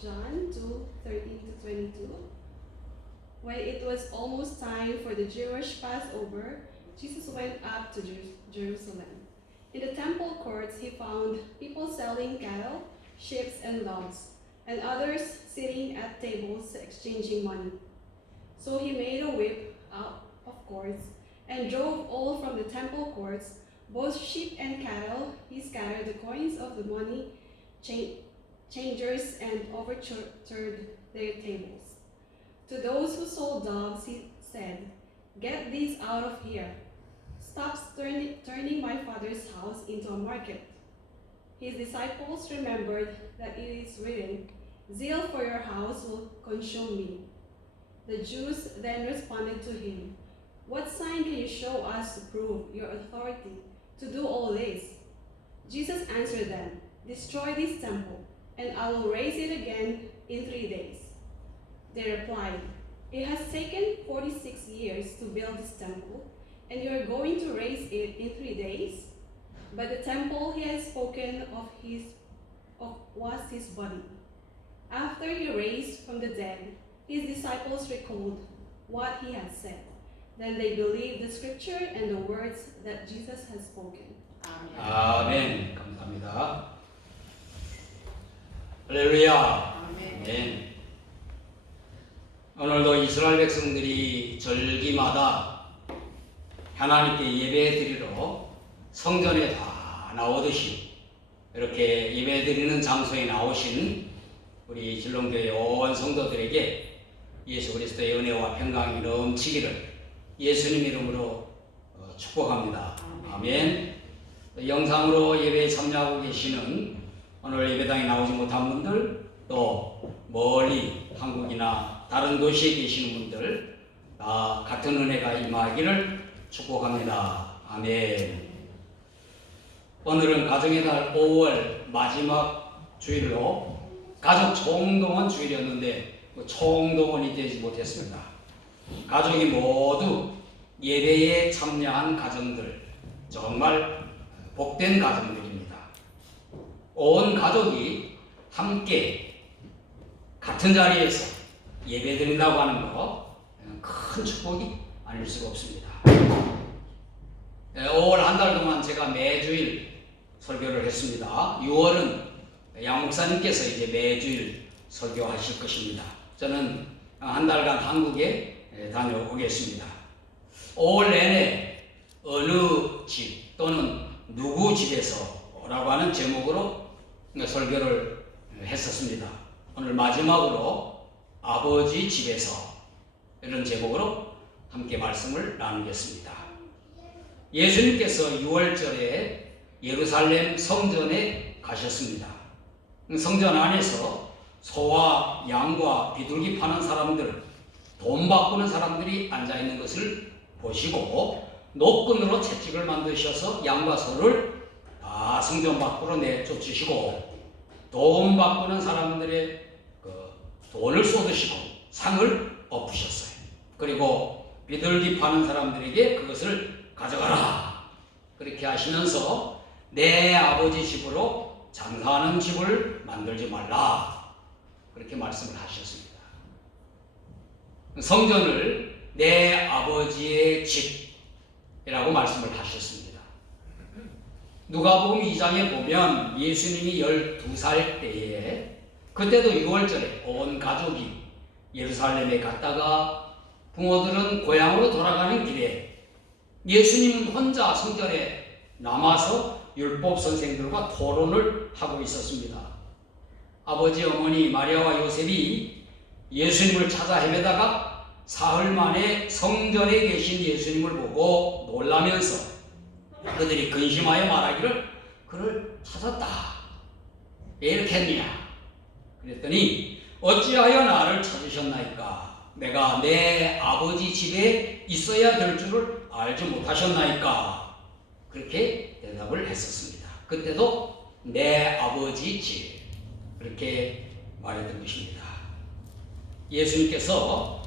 John 2:13-22. When it was almost time for the Jewish Passover, Jesus went up to Jerusalem. In the temple courts, he found people selling cattle, sheep, and dogs, and others sitting at tables exchanging money. So he made a whip out of cords and drove all from the temple courts, both sheep and cattle. He scattered the coins of the money changers and overturned their tables. To those who sold dogs, he said, "Get these out of here. Stop turning my Father's house into a market." His disciples remembered that it is written, "Zeal for your house will consume me." The Jews then responded to him, "What sign can you show us to prove your authority to do all this?" Jesus answered them, "Destroy this temple, and I will raise it again in 3 days." They replied, "It has taken 46 years to build this temple, and you are going to raise it in 3 days? But the temple he had spoken of was his body. After he raised from the dead, his disciples recalled what he had said. Then they believed the scripture and the words that Jesus had spoken. 아멘. 감사합니다. 할렐루야. 아멘. 오늘도 이스라엘 백성들이 절기마다 하나님께 예배드리러 성전에 다 나오듯이 이렇게 예배드리는 장소에 나오신 우리 진롱교회 온 성도들에게 예수 그리스도의 은혜와 평강이 넘치기를 예수님 이름으로 축복합니다. 아멘. 영상으로 예배에 참여하고 계시는 오늘 예배당에 나오지 못한 분들, 또 멀리 한국이나 다른 도시에 계시는 분들 다 같은 은혜가 임하기를 축복합니다. 아멘. 오늘은 가정의 달 5월 마지막 주일로 가족 총동원 주일이었는데 총동원이 되지 못했습니다. 가족이 모두 예배에 참여한 가정들, 정말 복된 가정들입니다. 온 가족이 함께 같은 자리에서 예배드린다고 하는 거 큰 축복이 아닐 수가 없습니다. 5월 한 달 동안 제가 매주일 설교를 했습니다. 6월은 양 목사님께서 이제 매주일 설교하실 것입니다. 저는 한 달간 한국에 다녀오겠습니다. 5월 내내 어느 집 또는 누구 집에서 라고 하는 제목으로 설교를 했었습니다. 오늘 마지막으로 아버지 집에서 이런 제목으로 함께 말씀을 나누겠습니다. 예수님께서 6월절에 예루살렘 성전에 가셨습니다. 성전 안에서 소와 양과 비둘기 파는 사람들, 돈 바꾸는 사람들이 앉아있는 것을 보시고 노끈으로 채찍을 만드셔서 양과 소를 다 성전 밖으로 내쫓으시고 돈 바꾸는 사람들의 돈을 쏟으시고 상을 엎으셨어요. 그리고 비둘기 파는 사람들에게 그것을 가져가라 그렇게 하시면서 내 아버지 집으로 장사하는 집을 만들지 말라 그렇게 말씀을 하셨습니다. 성전을 내 아버지의 집이라고 말씀을 하셨습니다. 누가복음 2장에 보면 예수님이 12살 때에 그때도 6월절에 온 가족이 예루살렘에 갔다가 부모들은 고향으로 돌아가는 길에 예수님은 혼자 성전에 남아서 율법 선생들과 토론을 하고 있었습니다. 아버지 어머니 마리아와 요셉이 예수님을 찾아 헤매다가 사흘 만에 성전에 계신 예수님을 보고 놀라면서 그들이 근심하여 말하기를 그를 찾았다. 왜 이렇게 했느냐? 그랬더니 어찌하여 나를 찾으셨나이까? 내가 내 아버지 집에 있어야 될 줄을 알지 못하셨나이까? 그렇게 대답을 했었습니다. 그때도 내 아버지 집 그렇게 말했던 것입니다. 예수님께서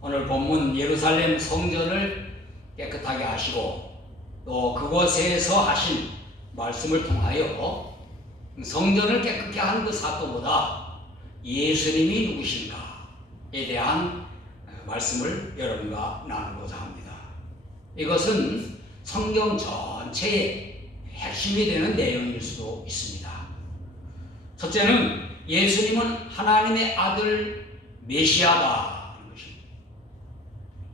오늘 본문 예루살렘 성전을 깨끗하게 하시고 또 그곳에서 하신 말씀을 통하여 성전을 깨끗게 하는 그 사건보다 예수님이 누구신가에 대한 말씀을 여러분과 나누고자 합니다. 이것은 성경 전체의 핵심이 되는 내용일 수도 있습니다. 첫째는 예수님은 하나님의 아들 메시아다는 것입니다.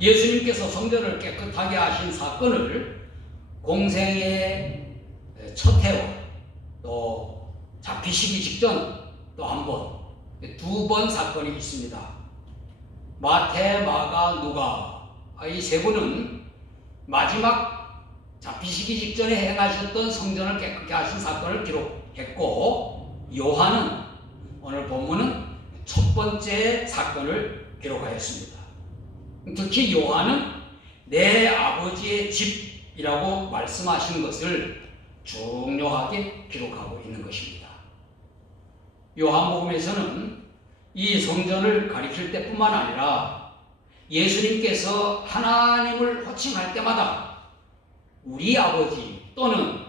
예수님께서 성전을 깨끗하게 하신 사건을 공생의 첫 해와 또 잡히시기 직전 또 한 번, 두 번 사건이 있습니다. 마태, 마가, 누가 이 세 분은 마지막 잡히시기 직전에 행하셨던 성전을 깨끗게 하신 사건을 기록했고, 요한은 오늘 본문은 첫 번째 사건을 기록하였습니다. 특히 요한은 내 아버지의 집이라고 말씀하신 것을 중요하게 기록하고 있는 것입니다. 요한복음에서는 이 성전을 가리킬 때뿐만 아니라 예수님께서 하나님을 호칭할 때마다 우리 아버지 또는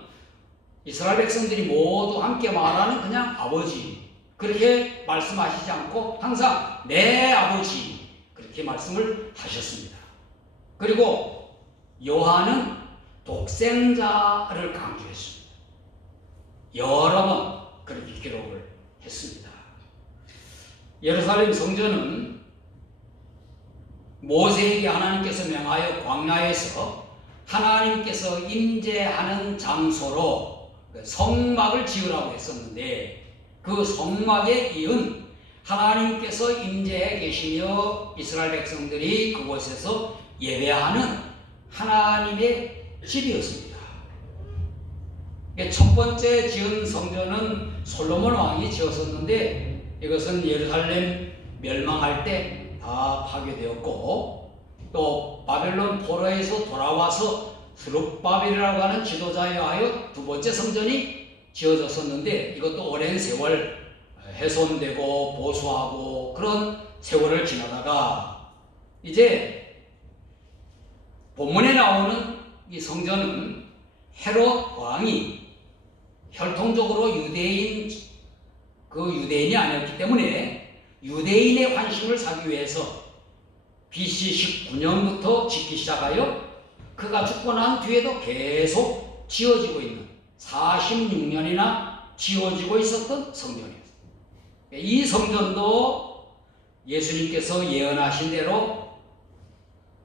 이스라엘 백성들이 모두 함께 말하는 그냥 아버지 그렇게 말씀하시지 않고 항상 내 아버지 그렇게 말씀을 하셨습니다. 그리고 요한은 독생자를 강조했습니다. 여러 번 그렇게 기록을 했습니다. 예루살렘 성전은 모세에게 하나님께서 명하여 광야에서 하나님께서 임재하는 장소로 성막을 지으라고 했었는데, 그 성막에 이은 하나님께서 임재해 계시며 이스라엘 백성들이 그곳에서 예배하는 하나님의 집이었습니다. 첫 번째 지은 성전은 솔로몬 왕이 지었었는데 이것은 예루살렘 멸망할 때 다 파괴되었고, 또 바벨론 포로에서 돌아와서 스룹바벨이라고 하는 지도자에 의하여 두 번째 성전이 지어졌었는데 이것도 오랜 세월 훼손되고 보수하고 그런 세월을 지나다가 이제 본문에 나오는 이 성전은 헤롯 왕이 혈통적으로 유대인이 아니었기 때문에 유대인의 환심을 사기 위해서 BC 19년부터 짓기 시작하여 그가 죽고 난 뒤에도 계속 지어지고 있는 46년이나 지어지고 있었던 성전이었습니다. 이 성전도 예수님께서 예언하신 대로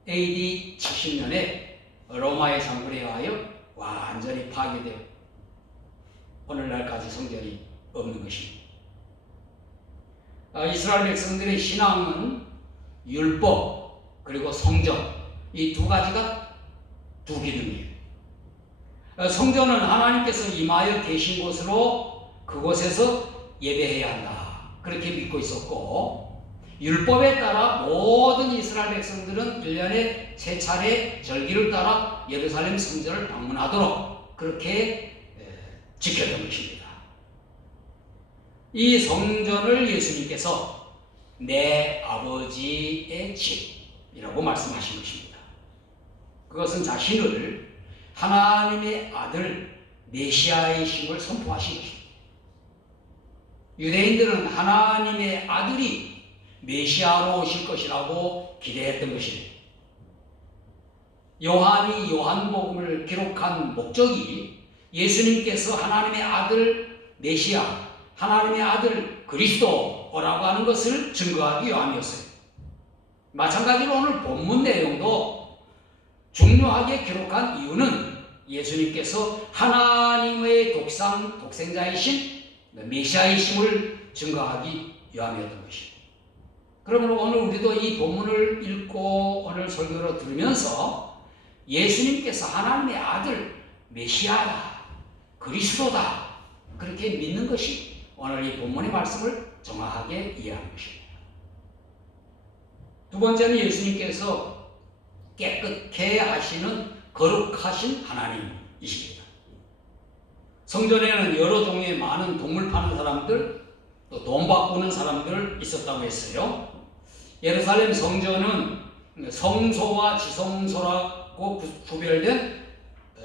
AD 70년에 로마의 장군에 의하여 완전히 파괴되어 오늘날까지 성전이 없는 것입니다. 이스라엘 백성들의 신앙은 율법 그리고 성전 이 두 가지가 두 기능이에요. 성전은 하나님께서 임하여 계신 곳으로 그곳에서 예배해야 한다 그렇게 믿고 있었고, 율법에 따라 모든 이스라엘 백성들은 1년에 3차례 절기를 따라 예루살렘 성전을 방문하도록 그렇게 지켰던 것입니다. 이 성전을 예수님께서 내 아버지의 집이라고 말씀하신 것입니다. 그것은 자신을 하나님의 아들 메시아이심을 선포하신 것입니다. 유대인들은 하나님의 아들이 메시아로 오실 것이라고 기대했던 것입니다. 요한이 요한복음을 기록한 목적이 예수님께서 하나님의 아들 메시아, 하나님의 아들 그리스도라고 하는 것을 증거하기 위함이었어요. 마찬가지로 오늘 본문 내용도 중요하게 기록한 이유는 예수님께서 하나님의 독생자이신 메시아이심을 증거하기 위함이었던 것입니다. 그러면 오늘 우리도 이 본문을 읽고 오늘 설교를 들으면서 예수님께서 하나님의 아들 메시아다, 그리스도다 그렇게 믿는 것이 오늘 이 본문의 말씀을 정확하게 이해하는 것입니다. 두 번째는 예수님께서 깨끗게 하시는 거룩하신 하나님이십니다. 성전에는 여러 종류의 많은 동물 파는 사람들, 또 돈 바꾸는 사람들 있었다고 했어요. 예루살렘 성전은 성소와 지성소라고 구별된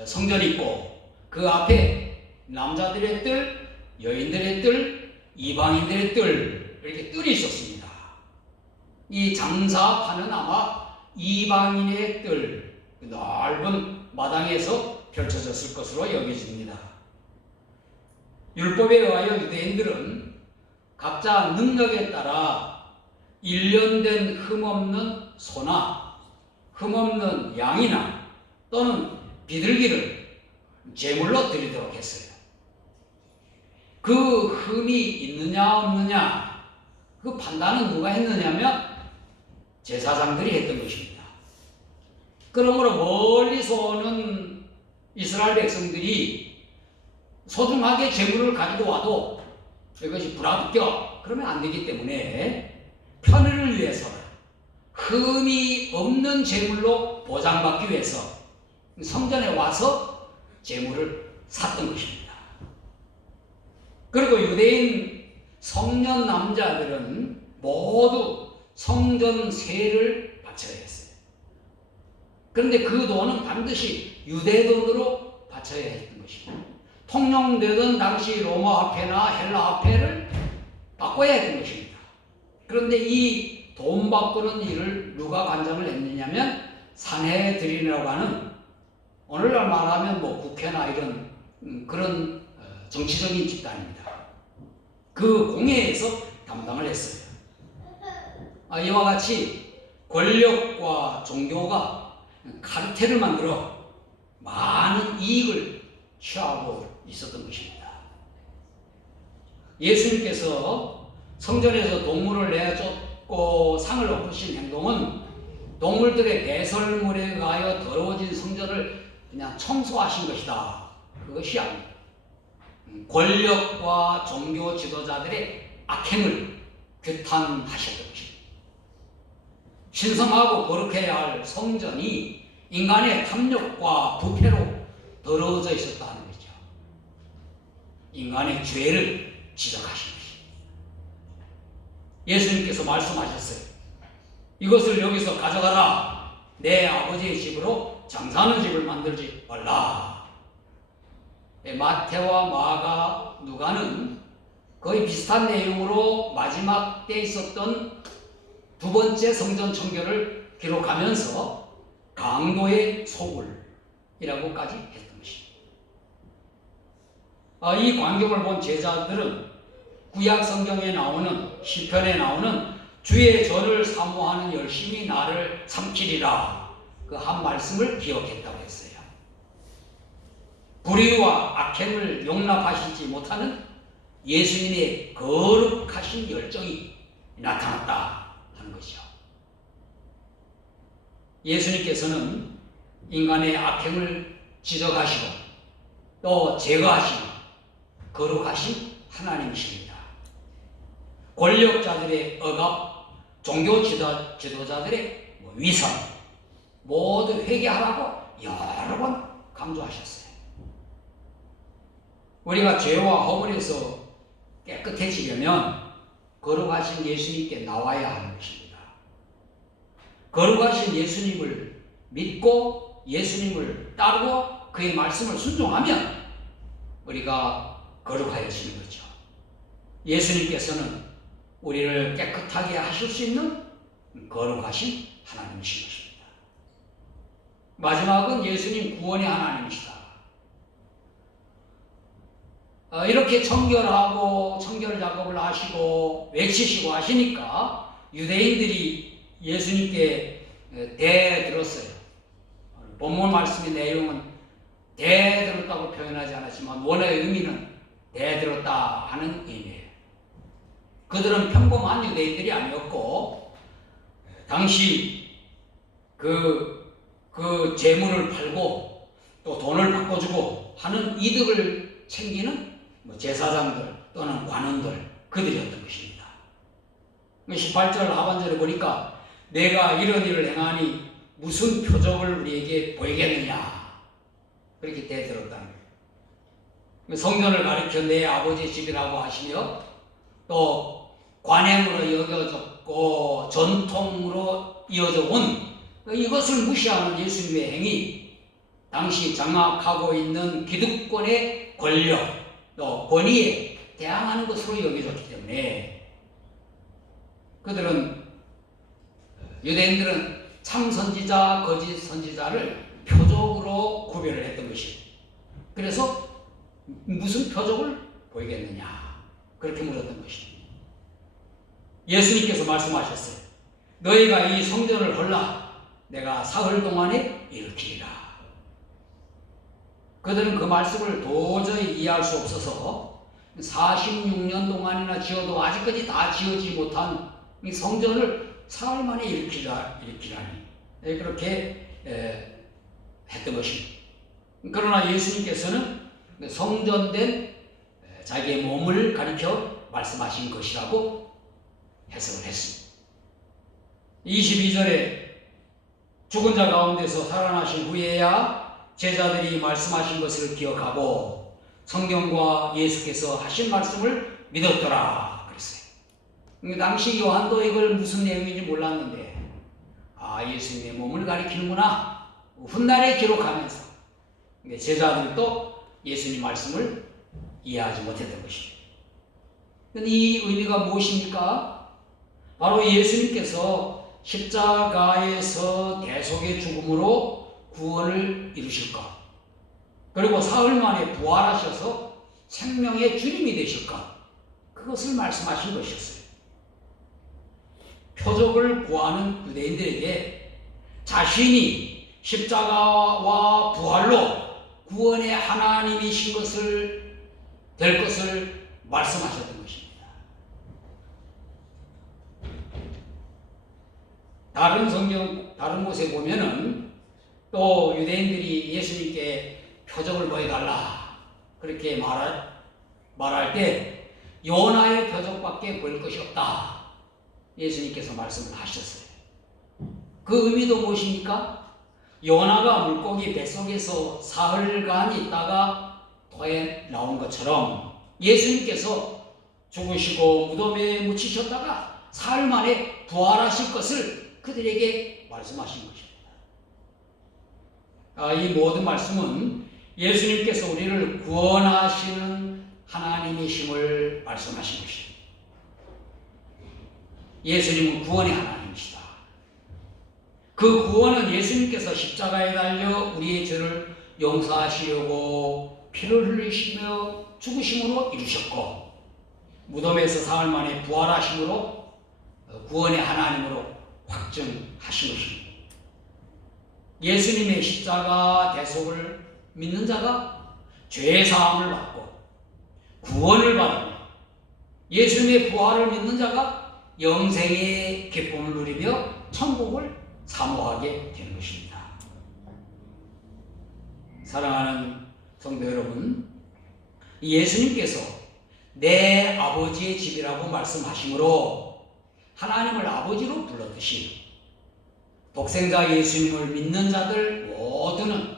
성전이 있고, 그 앞에 남자들의 뜰, 여인들의 뜰, 이방인들의 뜰 이렇게 뜰이 있었습니다. 이 장사파는 아마 이방인의 뜰, 넓은 마당에서 펼쳐졌을 것으로 여겨집니다. 율법에 의하여 유대인들은 각자 능력에 따라 일련된 흠없는 소나 흠없는 양이나 또는 비둘기를 제물로 드리도록 했어요. 그 흠이 있느냐 없느냐 그 판단은 누가 했느냐면 제사장들이 했던 것입니다. 그러므로 멀리서 오는 이스라엘 백성들이 소중하게 제물을 가지고 와도 이것이 불합격 그러면 안 되기 때문에 편의를 위해서 흠이 없는 제물로 보장받기 위해서 성전에 와서 제물을 샀던 것입니다. 그리고 유대인 성년 남자들은 모두 성전 세를 바쳐야 했어요. 그런데 그 돈은 반드시 유대 돈으로 바쳐야 했던 것입니다. 통용되던 당시 로마 화폐나 헬라 화폐를 바꿔야 했던 것입니다. 그런데 이 돈 바꾸는 일을 누가 관장을 했느냐면 산헤드린이라고 하는 오늘날 말하면 뭐 국회나 이런 그런 정치적인 집단입니다. 그 공회에서 담당을 했어요. 이와 같이 권력과 종교가 카르텔을 만들어 많은 이익을 취하고 있었던 것입니다. 예수님께서 성전에서 동물을 내쫓고 상을 엎으신 행동은 동물들의 배설물에 의하여 더러워진 성전을 그냥 청소하신 것이다. 그것이 아닙니다. 권력과 종교 지도자들의 악행을 규탄하셨던 것입니다. 신성하고 거룩해야 할 성전이 인간의 탐욕과 부패로 더러워져 있었다는 거죠. 인간의 죄를 지적하신 것입니다. 예수님께서 말씀하셨어요. 이것을 여기서 가져가라. 내 아버지의 집으로 장사하는 집을 만들지 말라. 마태와 마가, 누가는 거의 비슷한 내용으로 마지막 때 있었던 두 번째 성전 청결을 기록하면서 강도의 소굴이라고까지 했던 것입니다. 이 광경을 본 제자들은 구약 성경에 나오는 시편에 나오는 주의 저를 사모하는 열심히 나를 삼키리라 그 한 말씀을 기억했다고 했어요. 불의와 악행을 용납하시지 못하는 예수님의 거룩하신 열정이 나타났다 하는 것이죠. 예수님께서는 인간의 악행을 지적하시고 또 제거하시는 거룩하신 하나님이십니다. 권력자들의 억압, 종교 지도자들의 위선 모두 회개하라고 여러 번 강조하셨어요. 우리가 죄와 허물에서 깨끗해지려면 거룩하신 예수님께 나와야 하는 것입니다. 거룩하신 예수님을 믿고 예수님을 따르고 그의 말씀을 순종하면 우리가 거룩하여지는 거죠. 예수님께서는 우리를 깨끗하게 하실 수 있는 거룩하신 하나님이신 것입니다. 마지막은 예수님 구원의 하나님이시다. 이렇게 청결하고 청결 작업을 하시고 외치시고 하시니까 유대인들이 예수님께 대들었어요. 본문 말씀의 내용은 대들었다고 표현하지 않았지만 원어의 의미는 대들었다 하는 의미예요. 그들은 평범한 유대인들이 아니었고 당시 그 재물을 팔고 또 돈을 바꿔주고 하는 이득을 챙기는 제사장들 또는 관원들 그들이었던 것입니다. 18절 하반절에 보니까 내가 이런 일을 행하니 무슨 표적을 우리에게 보이겠느냐 그렇게 대들었다는 거예요. 성전을 가리켜 내 아버지의 집이라고 하시며 또 관행으로 여겨졌고 전통으로 이어져 온 이것을 무시하는 예수님의 행위 당시 장악하고 있는 기득권의 권력 또 권위에 대항하는 것으로 여겨졌기 때문에 그들은 유대인들은 참 선지자, 거짓 선지자를 표적으로 구별을 했던 것이에요. 그래서 무슨 표적을 보이겠느냐 그렇게 물었던 것입니다. 예수님께서 말씀하셨어요. 너희가 이 성전을 헐라 내가 사흘 동안에 일으키리라. 그들은 그 말씀을 도저히 이해할 수 없어서 46년 동안이나 지어도 아직까지 다 지어지지 못한 이 성전을 사흘 만에 일으키라니 그렇게 했던 것입니다. 그러나 예수님께서는 성전된 자기의 몸을 가리켜 말씀하신 것이라고 해석을 했습니다. 22절에 죽은 자 가운데서 살아나신 후에야 제자들이 말씀하신 것을 기억하고 성경과 예수께서 하신 말씀을 믿었더라 그랬어요. 당시 요한도 이걸 무슨 내용인지 몰랐는데 예수님의 몸을 가리키는구나 훗날에 기록하면서 제자들도 예수님 말씀을 이해하지 못했던 것입니다. 이 의미가 무엇입니까? 바로 예수님께서 십자가에서 대속의 죽음으로 구원을 이루실 것, 그리고 사흘 만에 부활하셔서 생명의 주님이 되실 것, 그것을 말씀하신 것이었어요. 표적을 구하는 유대인들에게 자신이 십자가와 부활로 구원의 하나님이신 것을 될 것을 말씀하셨던 것입니다. 다른 성경 다른 곳에 보면은 또 유대인들이 예수님께 표적을 보여달라 그렇게 말할 때 요나의 표적밖에 볼 것이 없다 예수님께서 말씀을 하셨어요. 그 의미도 무엇입니까? 요나가 물고기 뱃속에서 사흘간 있다가 토에 나온 것처럼 예수님께서 죽으시고 무덤에 묻히셨다가 사흘 만에 부활하실 것을 그들에게 말씀하신 것입니다. 이 모든 말씀은 예수님께서 우리를 구원하시는 하나님이심을 말씀하신 것입니다. 예수님은 구원의 하나님이시다. 그 구원은 예수님께서 십자가에 달려 우리의 죄를 용서하시려고 피를 흘리시며 죽으심으로 이루셨고 무덤에서 사흘 만에 부활하심으로 구원의 하나님으로 확증하신 것입니다. 예수님의 십자가 대속을 믿는 자가 죄사함을 받고 구원을 받으며 예수님의 부활을 믿는 자가 영생의 기쁨을 누리며 천국을 사모하게 되는 것입니다. 사랑하는 성도 여러분, 예수님께서 내 아버지의 집이라고 말씀하시므로 하나님을 아버지로 불렀듯이 독생자 예수님을 믿는 자들 모두는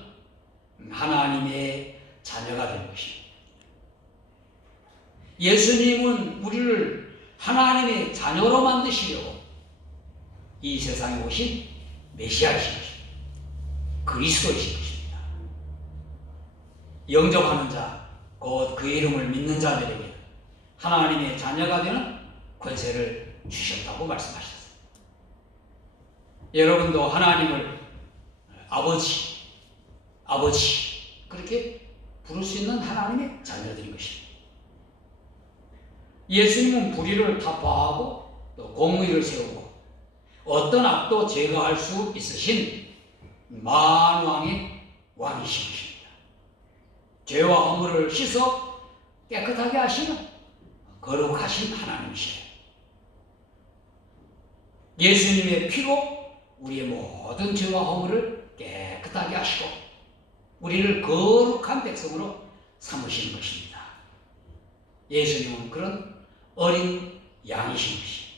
하나님의 자녀가 될 것입니다. 예수님은 우리를 하나님의 자녀로 만드시려고 이 세상에 오신 메시아이신 것입니다. 그리스도이신 것입니다. 영접하는 자, 곧 그 이름을 믿는 자들에게 하나님의 자녀가 되는 권세를 주셨다고 말씀하셨습니다. 여러분도 하나님을 아버지 그렇게 부를 수 있는 하나님의 자녀들인 것입니다. 예수님은 불의를 타파하고 또 공의를 세우고 어떤 악도 제거할 수 있으신 만왕의 왕이신 것입니다. 죄와 허물을 씻어 깨끗하게 하시는 거룩하신 하나님이시에요. 예수님의 피로 우리의 모든 죄와 허물을 깨끗하게 하시고 우리를 거룩한 백성으로 삼으시는 것입니다. 예수님은 그런 어린 양이신 것입니다.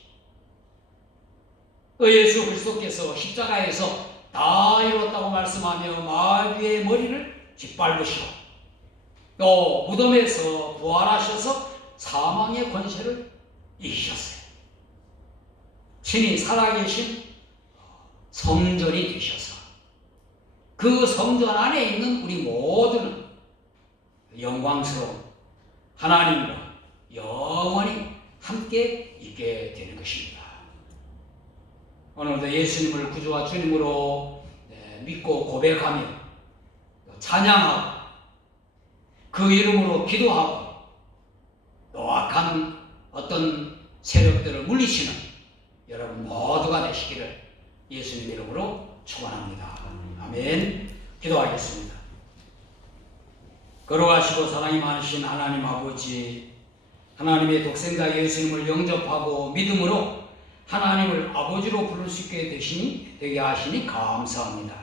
예수 그리스도께서 십자가에서 다 이뤘다고 말씀하며 마귀의 머리를 짓밟으시고 또 무덤에서 부활하셔서 사망의 권세를 이기셨어요. 친히 살아계신 성전이 되셔서 그 성전 안에 있는 우리 모두는 영광스러운 하나님과 영원히 함께 있게 되는 것입니다. 오늘도 예수님을 구주와 주님으로 믿고 고백하며 찬양하고 그 이름으로 기도하고 노악한 어떤 세력들을 물리치는 여러분 모두가 되시기를 예수님 이름으로 축원합니다. 아멘. 기도하겠습니다. 거룩하시고 사랑이 많으신 하나님 아버지, 하나님의 독생자 예수님을 영접하고 믿음으로 하나님을 아버지로 부를 수 있게 되게 하시니 감사합니다.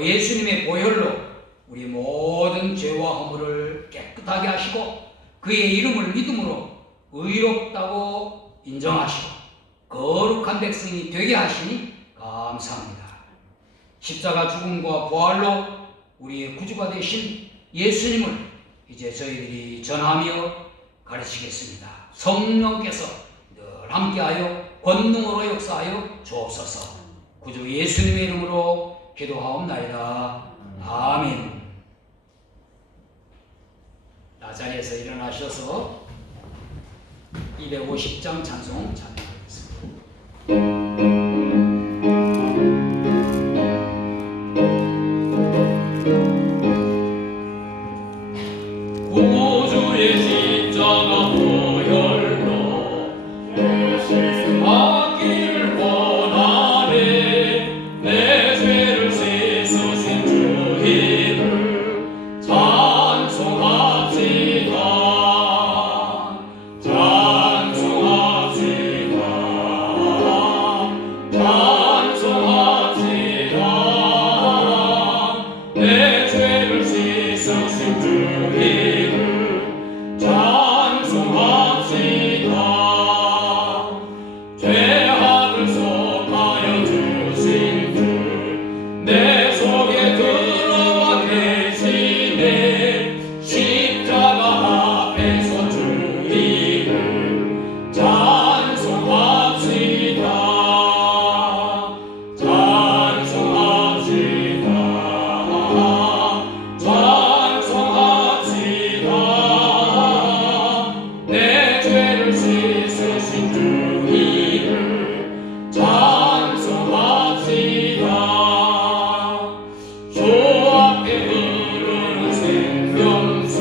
예수님의 보혈로 우리 모든 죄와 허물을 깨끗하게 하시고 그의 이름을 믿음으로 의롭다고 인정하시고 거룩한 백성이 되게 하시니 감사합니다. 십자가 죽음과 부활로 우리의 구주가 되신 예수님을 이제 저희들이 전하며 가르치겠습니다. 성령께서 늘 함께하여 권능으로 역사하여 주옵소서. 구주 예수님의 이름으로 기도하옵나이다. 아멘. 자리에서 일어나셔서 250장 찬송 찬양하겠습니다. 구주의 십자가 보혈로 받기를 원하네. 내 죄를 씻으신 주 이름 찬송합시다. 찬송합시다. 찬송합시다. 내 죄를 씻으신 주 이름 찬송합시다. 죄악을 속하여 주신 주 내 속에 들어와 계시네. 십자가 앞에서 주 이름 찬송합시다. 찬송합시다. 찬송합시다. 내 죄를 씻으신 주 이름 찬송합시다. 주 앞에 흐르는 생명수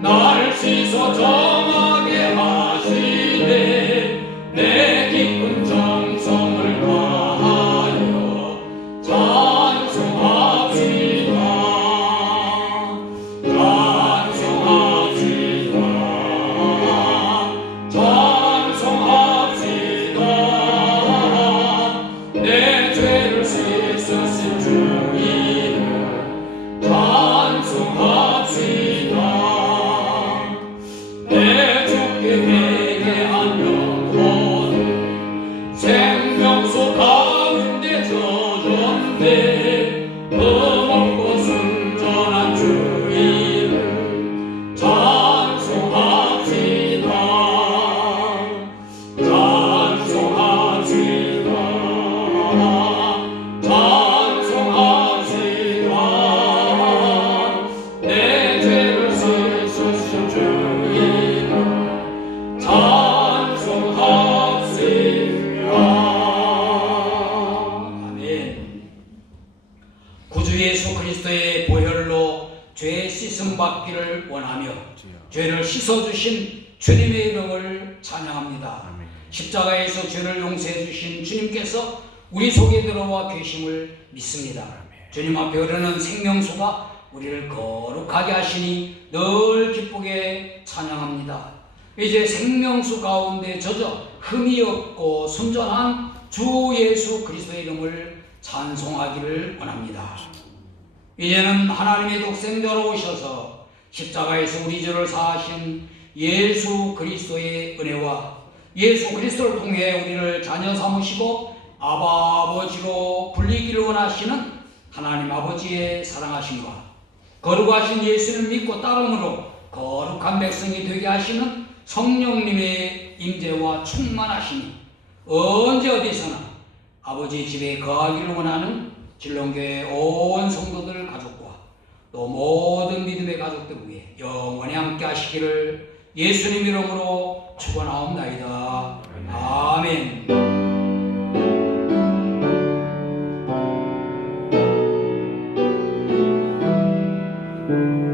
날 씻어 정하게 하시네. 내 깊은 정성을 다하여 찬송합시다. 찬송합시다. 찬송합시다. 내 죄를 씻으신 주 이름 찬송합시다. 내 주께 회개한 영혼은 생명수 가운데 젖었네. 어먹고 순전한 주 이름 찬송합시다. 찬송합시다. 찬송합시다. 내 죄를 씻으신 주 이름 찬송합시다. 아멘. 구주 예수 그리스도의 보혈로 죄 씻음 받기를 원하며 죄를 씻어주신 주님의 이름을 찬양합니다. 십자가에서 죄를 용서해 주신 주님께서 우리 속에 들어와 계심을 믿습니다. 주님 앞에 흐르는 생명수가 우리를 거룩하게 하시니 늘 기쁘게 찬양합니다. 이제 생명수 가운데 젖어 흠이 없고 순전한 주 예수 그리스도의 이름을 찬송하기를 원합니다. 이제는 하나님의 독생자로 오셔서 십자가에서 우리 죄를 사하신 예수 그리스도의 은혜와 예수 그리스도를 통해 우리를 자녀 삼으시고 아버지로 불리기를 원하시는 하나님 아버지의 사랑하심과 거룩하신 예수를 믿고 따름으로 거룩한 백성이 되게 하시는 성령님의 임재와 충만하시니 언제 어디서나 아버지 집에 거하기를 원하는 진롱교회 온 성도들 가족과 또 모든 믿음의 가족들 위해 영원히 함께 하시기를 예수님 이름으로 축원하옵나이다. 아멘. 주